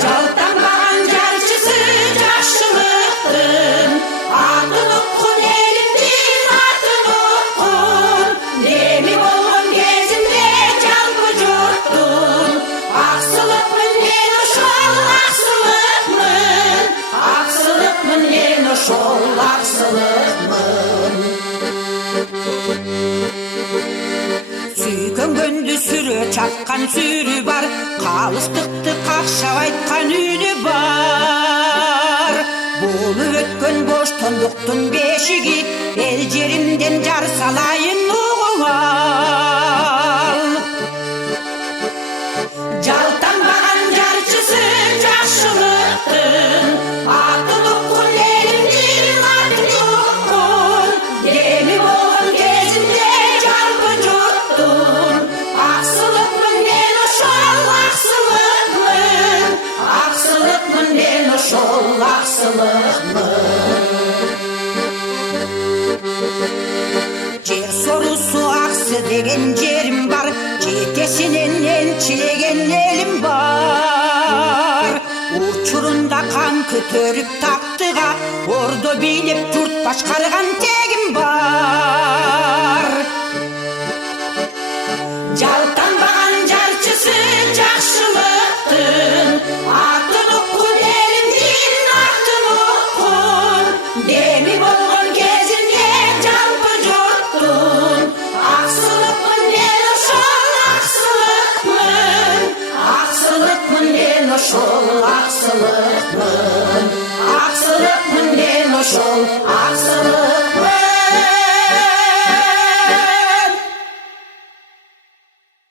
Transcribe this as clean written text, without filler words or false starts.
Жалданбаған жаршысы жақшылықтың, атын ұққын елімнің атын ұққын. Деме болған кезінде жалпы жұрттың, ақсылықмын мен ошол ақсылықмын, ақсылықмын мен ошол ақсылықмын. Сүйкөнгөндү сүрө чапкан сүрү бар, калыстыкты какшап айткан үнү бар. Болуп өткөн боштондуктун бешиги, эл жеримден жар салайын угуп ал. Жалданбаган жарчысы жакшылыктын, атын уккун элимдин атын уккун. Деми болгон кезинде жалпы журттун, аксылыкмын мен ошол аксылыкмын, аксылыкмын мен ошол аксылыкмын. Жер сорусу аксы деген жерим бар, жетесинен энчилеген элим бар. Учурунда кан көтөрүп тактыга, ордо бийлеп журт башкарган тегим бар.